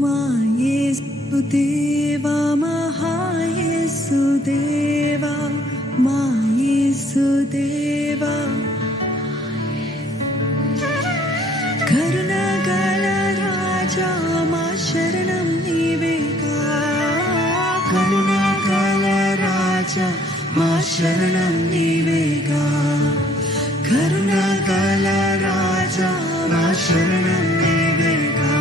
మా యేసుదేవా మహాయేసుదేవా మా యేసుదేవా కరుణగల రాజా మా శరణం నీవేగా కరుణగల రాజా మా శరణం నీవేగా కరుణగల రాజా మా శరణం నీవేగా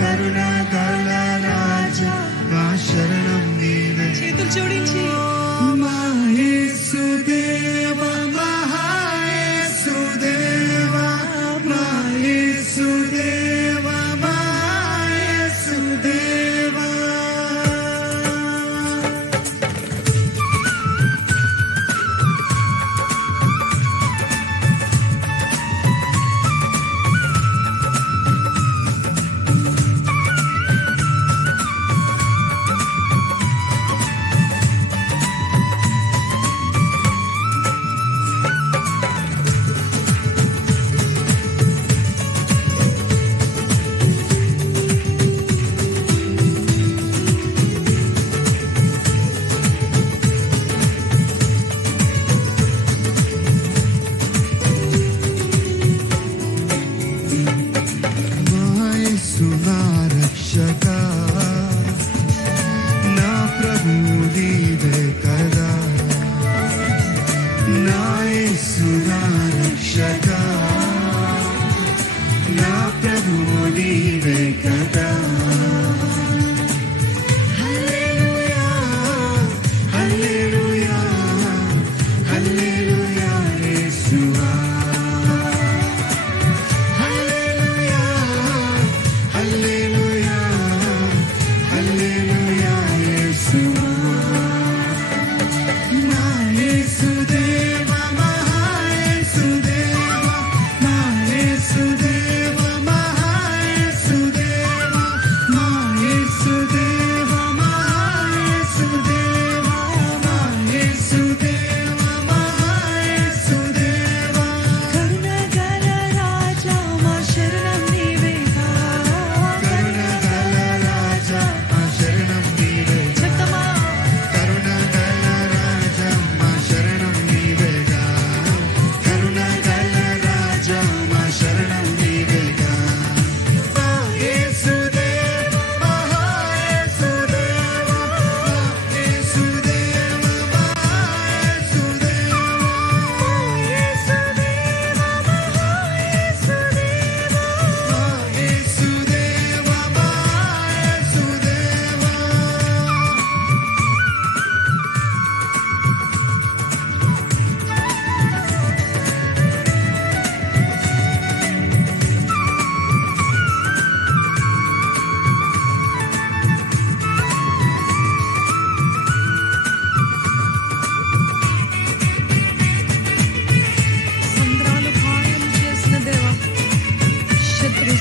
కరుణగల రాజా మా శరణం నీవే. చేతులు జోడించి మా యేసుదేవా మహాయేసుదేవా మా యేసుదేవా మహాయేసుదేవా.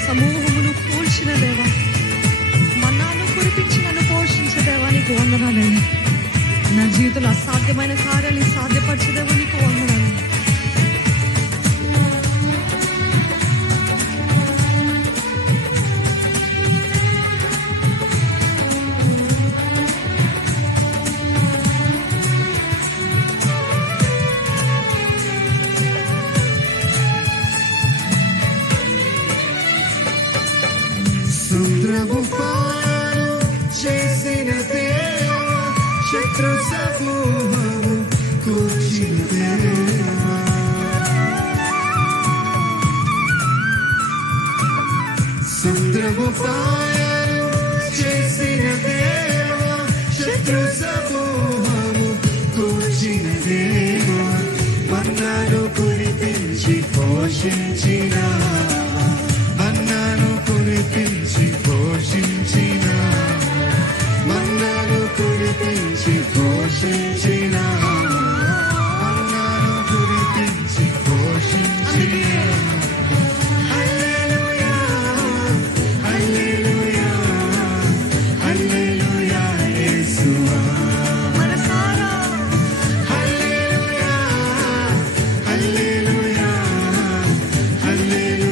సమూహమును కూల్చిన దేవా, మన్నాను కురిపించి నన్ను పోషించే దేవా నీకు వందనాలండి. నా జీవితంలో అసాధ్యమైన కార్యాలు సాధ్యపరిచే దేవా నీకు వందనాలు. సముద్రము పాలు చేసిన దేవా, శత్రు సమూహము కూర్చిన దేవా, సముద్రము పాలు చేసిన దేవా, శత్రు సమూహము కూర్చిన దేవా, మన్నాను కురిపించి పోషించిన మన్నాను కురిపించి పోషించిన మన్నాను కురిపించి పోషించిన మన్నాను కురిపించి పోషించిన. హల్లెలూయా హల్లెలూయా హల్లెలూయా యేసువా. హల్లెలూయా హల్లెలూయా హల్లెలూయా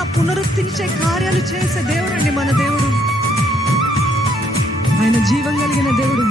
మరలా పునరుద్ధరించే కార్యాలు చేసే దేవుడు అండి మన దేవుడు. ఆయన జీవం కలిగిన దేవుడు.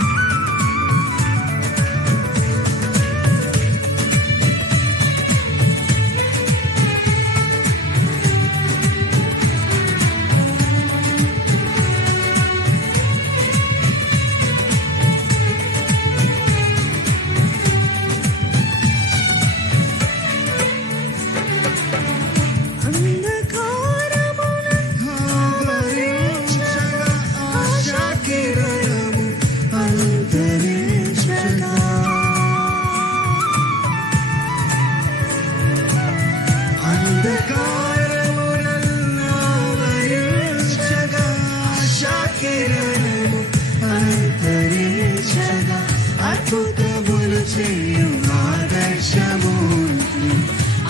అద్భుతములు చేయు ఆదర్శమూర్తి,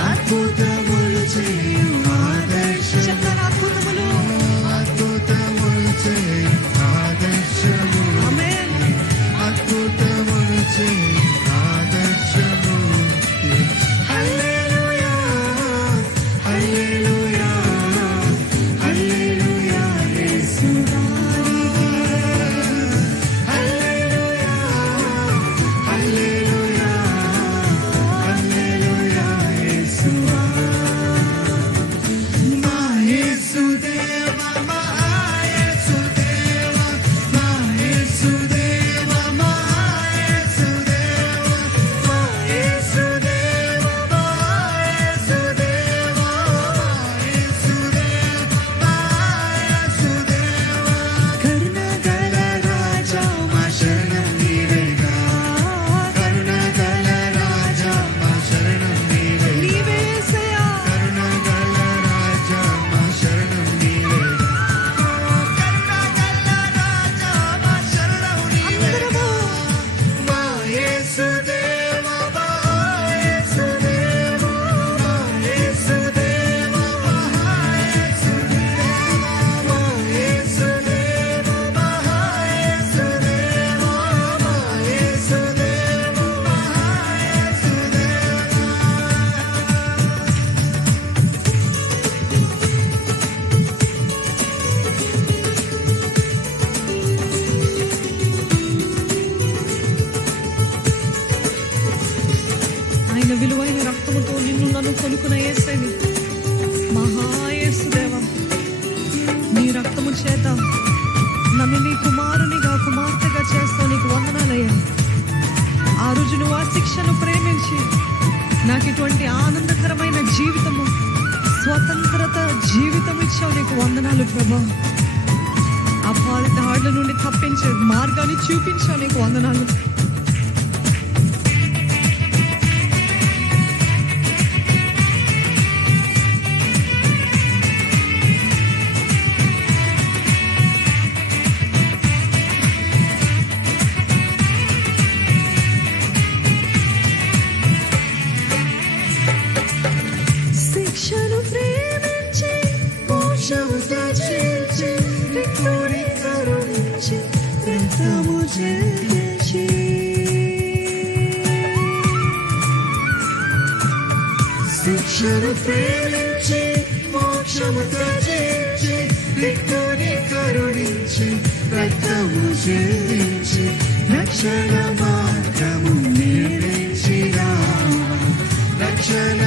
అద్భుతములు చేయు ఆదర్శమూర్తి, అద్భుతములు చేయు ఆదర్శమూర్తి, అద్భుతములు చేయు ఆదర్శమూర్తి. హల్లెలూయా హల్లెలూయా హల్లెలూయా యేసువా. విలువైన రక్తముతో నిన్ను నన్ను కొనుక్కున్న యేసయ్యని, మహాయేసుదేవా, నీ రక్తము చేత నన్ను నీ కుమారునిగా కుమార్తెగా చేస్తావు. నీకు వందనాలయ్యా. ఆ రోజు నువ్వు ఆ శిక్షను ప్రేమించి నాకు ఇటువంటి ఆనందకరమైన జీవితము, స్వతంత్రత జీవితం ఇచ్చావు. నీకు వందనాలు ప్రభా. ఆ దాడుల నుండి తప్పించే మార్గాన్ని చూపించావు. నీకు వందనాలు. శిక్షను ప్రేమించి మోక్షము తెచ్చి విక్టోరీ కరుణించి రక్తము చెందించి, శిక్షను ప్రేమించి మోక్షము తెచ్చి విక్టోరీ కరుణించి రక్తము చెందించి రక్షణ మార్గము నిర్మించిన రక్షణ